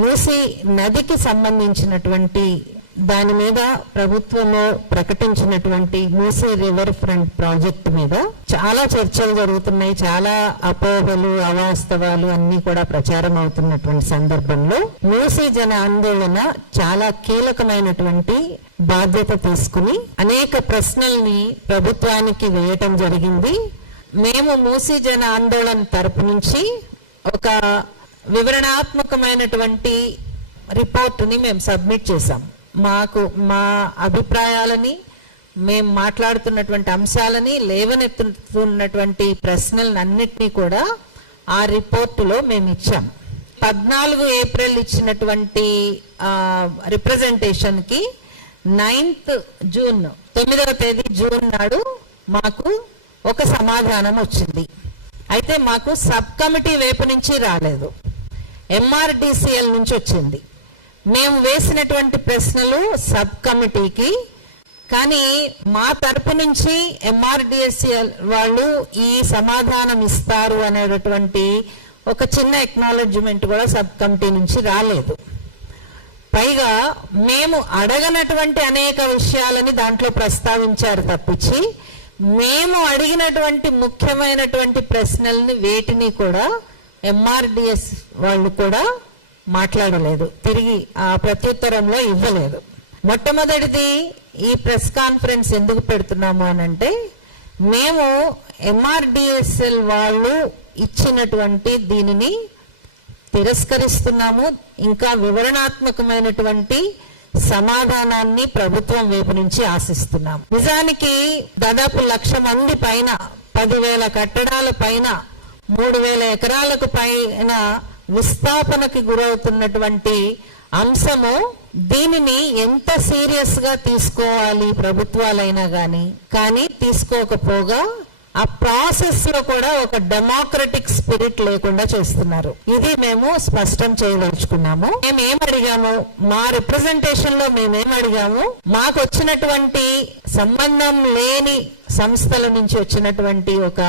మూసీ నదికి సంబంధించినటువంటి దాని మీద ప్రభుత్వము ప్రకటించినటువంటి మూసీ రివర్ ఫ్రంట్ ప్రాజెక్ట్ మీద చాలా చర్చలు జరుగుతున్నాయి. చాలా అపోహలు, అవాస్తవాలు అన్ని కూడా ప్రచారం అవుతున్నటువంటి సందర్భంలో మూసీ జన ఆందోళన చాలా కీలకమైనటువంటి బాధ్యత తీసుకుని అనేక ప్రశ్నల్ని ప్రభుత్వానికి వేయటం జరిగింది. మేము మూసీ జన ఆందోళన తరపు నుంచి ఒక వివరణాత్మకమైనటువంటి రిపోర్టుని మేము సబ్మిట్ చేశాం. మా అభిప్రాయాలని, మేము మాట్లాడుతున్నటువంటి అంశాలని, లేవనెత్తుతున్నటువంటి ప్రశ్నలను అన్నిటినీ కూడా ఆ రిపోర్టులో మేము ఇచ్చాం. 14 ఏప్రిల్ ఇచ్చినటువంటి రిప్రజెంటేషన్కి 9th జూన్ 9వ తేదీ జూన్ నాడు మాకు ఒక సమాధానం వచ్చింది. అయితే మాకు సబ్ కమిటీ వైపు నుంచి రాలేదు, ఎంఆర్డిసిఎల్ నుంచి వచ్చింది. మేము వేసినటువంటి ప్రశ్నలు సబ్ కమిటీకి, కానీ మా తరపు నుంచి ఎంఆర్డిసిఎల్ వాళ్ళు ఈ సమాధానం ఇస్తారు అనేటటువంటి ఒక చిన్న ఎక్నాలెడ్జ్మెంట్ కూడా సబ్ కమిటీ నుంచి రాలేదు. పైగా మేము అడగనటువంటి అనేక విషయాలని దాంట్లో ప్రస్తావించారు తప్పించి మేము అడిగినటువంటి ముఖ్యమైనటువంటి ప్రశ్నల్ని వేటిని కూడా ఎంఆర్డిఎస్ వాళ్ళు కూడా మాట్లాడలేదు, తిరిగి ఆ ప్రత్యుత్తరంలో ఇవ్వలేదు. మొట్టమొదటిది, ఈ ప్రెస్ కాన్ఫరెన్స్ ఎందుకు పెడుతున్నాము అనంటే, మేము ఎంఆర్డిఎస్ఎల్ వాళ్ళు ఇచ్చినటువంటి దీనిని తిరస్కరిస్తున్నాము. ఇంకా వివరణాత్మకమైనటువంటి సమాధానాన్ని ప్రభుత్వం వైపు నుంచి ఆశిస్తున్నాం. నిజానికి దాదాపు 1,00,000 మంది పైన, 10,000 కట్టడాల పైన, 3,000 ఎకరాలకు పైన విస్థాపనకి గురవుతున్నటువంటి అంశము. దీనిని ఎంత సీరియస్ గా తీసుకోవాలి ప్రభుత్వాలైనా కానీ తీసుకోకపోగా ఆ ప్రాసెస్ లో కూడా ఒక డెమోక్రటిక్ స్పిరిట్ లేకుండా చేస్తున్నారు. ఇది మేము స్పష్టం చేయదలుచుకున్నాము. మేమేం అడిగాము, మా రిప్రజెంటేషన్ లో మేమేం అడిగాము, మాకు వచ్చినటువంటి సంబంధం లేని సంస్థల నుంచి వచ్చినటువంటి ఒక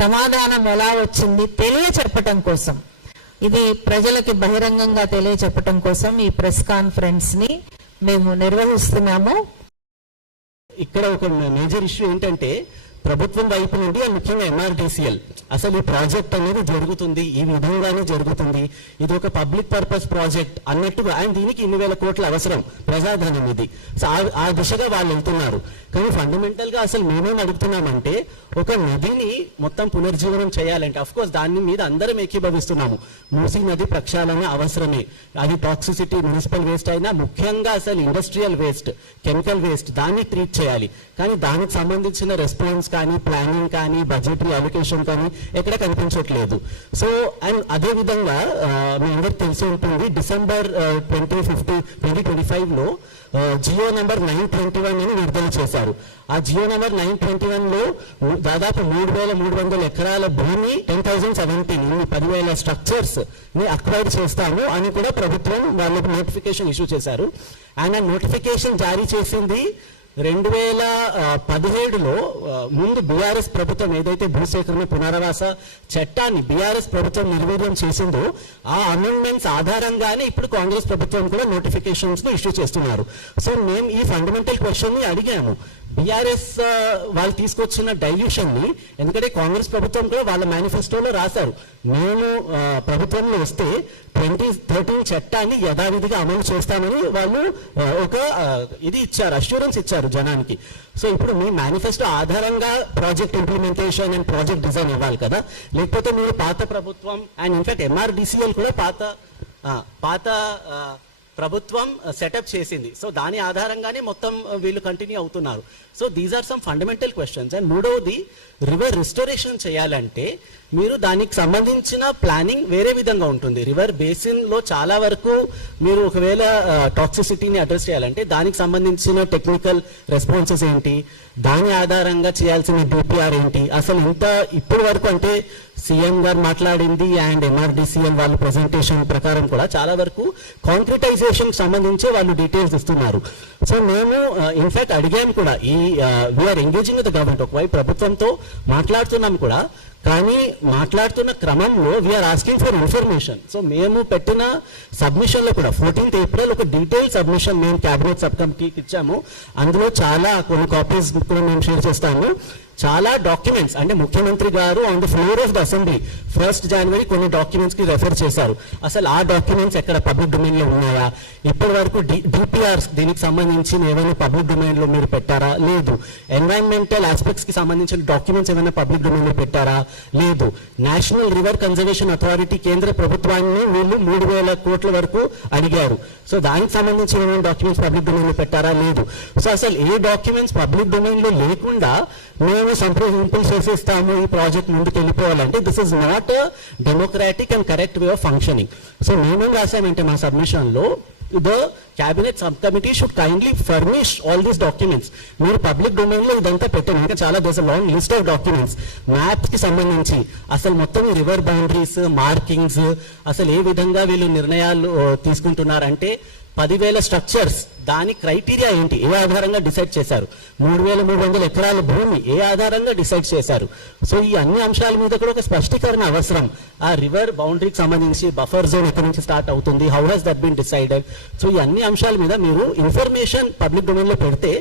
సమాధానం ఎలా వచ్చింది తెలియచెప్పటం కోసం, ఇది ప్రజలకి బహిరంగంగా తెలియచెప్పటం కోసం ఈ ప్రెస్ కాన్ఫరెన్స్ ని మేము నిర్వహిస్తున్నాము. ఇక్కడ ఒక మేజర్ ఇష్యూ ఏంటంటే, ప్రభుత్వం వైపు నుండి ముఖ్యంగా ఎంఆర్డిసిఎల్ అసలు ఈ ప్రాజెక్ట్ అనేది జరుగుతుంది, ఈ విధంగానే జరుగుతుంది, ఇది ఒక పబ్లిక్ పర్పస్ ప్రాజెక్ట్ అన్నట్టుగా, అండ్ దీనికి 2,000 కోట్ల అవసరం, ప్రజాధనం ఇది. సో ఆ దిశగా వాళ్ళు వెళ్తున్నారు. కానీ ఫండమెంటల్ గా అసలు మేమేం అడుగుతున్నామంటే, ఒక నదిని మొత్తం పునర్జీవనం చేయాలంటే అఫ్ కోర్స్ దాని మీద అందరం ఏకీభవిస్తున్నాము. మూసీ నది ప్రక్షాళన అవసరమే. అది టాక్సిసిటీ, మున్సిపల్ వేస్ట్ అయినా ముఖ్యంగా అసలు ఇండస్ట్రియల్ వేస్ట్, కెమికల్ వేస్ట్, దాన్ని ట్రీట్ చేయాలి. కానీ దానికి సంబంధించిన రెస్పాన్స్ కానీ, ప్లానింగ్ కానీ, బడ్జెటరీ అలొకేషన్ కానీ ఎక్కడ కనిపించట్లేదు. సో అండ్ అదే విధంగా మీ అందరికి తెలిసి ఉంటుంది, డిసెంబర్ 2025లో జియో నెంబర్ 921 అని విడుదల చేశారు. ఆ జియో నెంబర్ 921లో దాదాపు 3,300 ఎకరాల భూమి, 10,017 10,000 స్ట్రక్చర్స్ ని అక్వైర్ చేస్తాము అని కూడా ప్రభుత్వం వాళ్ళకి నోటిఫికేషన్ ఇష్యూ చేశారు. అండ్ ఆ నోటిఫికేషన్ జారీ చేసింది 2017లో. ముందు బీఆర్ఎస్ ప్రభుత్వం ఏదైతే భూసేకరణ పునరావాస చట్టాన్ని బీఆర్ఎస్ ప్రభుత్వం నిర్వీర్యం చేసిందో ఆ అమెండ్మెంట్స్ ఆధారంగానే ఇప్పుడు కాంగ్రెస్ ప్రభుత్వం కూడా నోటిఫికేషన్స్ ని ఇష్యూ చేస్తున్నారు. సో మేము ఈ ఫండమెంటల్ క్వశ్చన్ ని అడిగాము, బీఆర్ఎస్ వాళ్ళు తీసుకొచ్చిన డైల్యూషన్ ని. ఎందుకంటే కాంగ్రెస్ ప్రభుత్వం కూడా వాళ్ళ మేనిఫెస్టోలో రాశారు, మేము ప్రభుత్వంలో వస్తే 2013 చట్టాన్ని యథావిధిగా అమలు చేస్తామని వాళ్ళు ఒక ఇది ఇచ్చారు, అష్యూరెన్స్ ఇచ్చారు జనానికి. సో ఇప్పుడు మీ మేనిఫెస్టో ఆధారంగా project implementation and project design ఇవ్వాలి కదా, లేకపోతే మీరు పాత ప్రభుత్వం అండ్ ఇన్ఫాక్ట్ ఎంఆర్డిసిఎల్ కూడా పాత ప్రభుత్వం సెటప్ చేసింది. సో దాని ఆధారంగానే మొత్తం వీళ్ళు కంటిన్యూ అవుతున్నారు. So these are some fundamental questions. And మూడవది, రివర్ రిస్టోరేషన్ చేయాలంటే మీరు దానికి సంబంధించిన ప్లానింగ్ వేరే విధంగా ఉంటుంది. రివర్ బేసిన్ లో చాలా వరకు మీరు ఒకవేళ టాక్సిసిటీని అడ్రస్ చేయాలంటే దానికి సంబంధించిన టెక్నికల్ రెస్పాన్సెస్ ఏంటి, దాని ఆధారంగా చేయాల్సిన డిపిఆర్ ఏంటి, అసలు ఇంత ఇప్పటి వరకు అంటే సీఎం గారు మాట్లాడింది అండ్ ఎంఆర్డిసిఎల్ వాళ్ళ ప్రెజెంటేషన్ ప్రకారం కూడా చాలా వరకు కాంక్రిటైజేషన్ సంబంధించి వాళ్ళు డీటెయిల్స్ ఇస్తున్నారు. సో మేము ఇన్ఫాక్ట్ అడిగాము కూడా, ఈ we are engaging with the government. ఒకవైపు ప్రభుత్వంతో మాట్లాడుతున్నాం కూడా, కానీ మాట్లాడుతున్న క్రమంలో we are asking for information. So మేము పెట్టిన సబ్మిషన్లో కూడా 14th ఏప్రిల్ ఒక డీటెయిల్ సబ్మిషన్ మేము క్యాబినెట్ సబ్ కమిటీకి ఇచ్చాము. అందులో చాలా కొన్ని కాపీస్ కూడా మేము షేర్ చేస్తాము. చాలా డాక్యుమెంట్స్ అంటే ముఖ్యమంత్రి గారు on the floor of the assembly 1st January కొన్ని డాక్యుమెంట్స్ కి రెఫర్ చేశారు. అసలు ఆ డాక్యుమెంట్స్ ఎక్కడ పబ్లిక్ డొమైన్ లో ఉన్నాయా, ఇప్పటి వరకు డిపిఆర్స్ దీనికి సంబంధించి ఏమైనా పబ్లిక్ డొమైన్ లో మీరు పెట్టారా, లేదు. ఎన్వైరన్మెంటల్ ఆస్పెక్ట్స్ కి సంబంధించిన డాక్యుమెంట్స్ ఏమైనా పబ్లిక్ డొమైన్ లో పెట్టారా, లేదు. నేషనల్ రివర్ కన్జర్వేషన్ అథారిటీ కేంద్ర ప్రభుత్వాన్ని వీళ్ళు 3,000 కోట్ల వరకు అడిగారు. సో దానికి సంబంధించిన ఏమైనా డాక్యుమెంట్స్ పబ్లిక్ డొమైన్ లో పెట్టారా, లేదు. సో అసలు ఏ డాక్యుమెంట్స్ పబ్లిక్ డొమైన్ లో లేకుండా మేము సంప్రదింపులు చేసేస్తాము ఈ ప్రాజెక్ట్ ముందుకు వెళ్ళిపోవాలంటే this is not democratic and correct way of functioning. So మేమేం రాసామంటే మా సబ్మిషన్ లో the cabinet sub committee should kindly furnish all these documents. మీరు పబ్లిక్ డొమైన్ లో ఇదంతా పెట్టండి. ఇంకా చాలా దేశ long list of documents maps కి సంబంధించి అసలు మొత్తం రివర్ బౌండరీస్, మార్కింగ్స్, అసలు ఏ విధంగా వీళ్ళు నిర్ణయాలు తీసుకుంటున్నారంటే 10,000 స్ట్రక్చర్స్ దాని క్రైటీరియా ఏంటి, ఏ ఆధారంగా డిసైడ్ చేశారు, 3,300 ఎకరాల భూమి ఏ ఆధారంగా డిసైడ్ చేశారు. సో ఈ అన్ని అంశాల మీద కూడా ఒక స్పష్టీకరణ అవసరం. ఆ రివర్ బౌండరీకి సంబంధించి బఫర్ జోన్ ఎక్కడి నుంచి స్టార్ట్ అవుతుంది, how has that been decided. So ఈ అన్ని అంశాల మీద మీరు ఇన్ఫర్మేషన్ పబ్లిక్ డొమైన్ లో పెడితే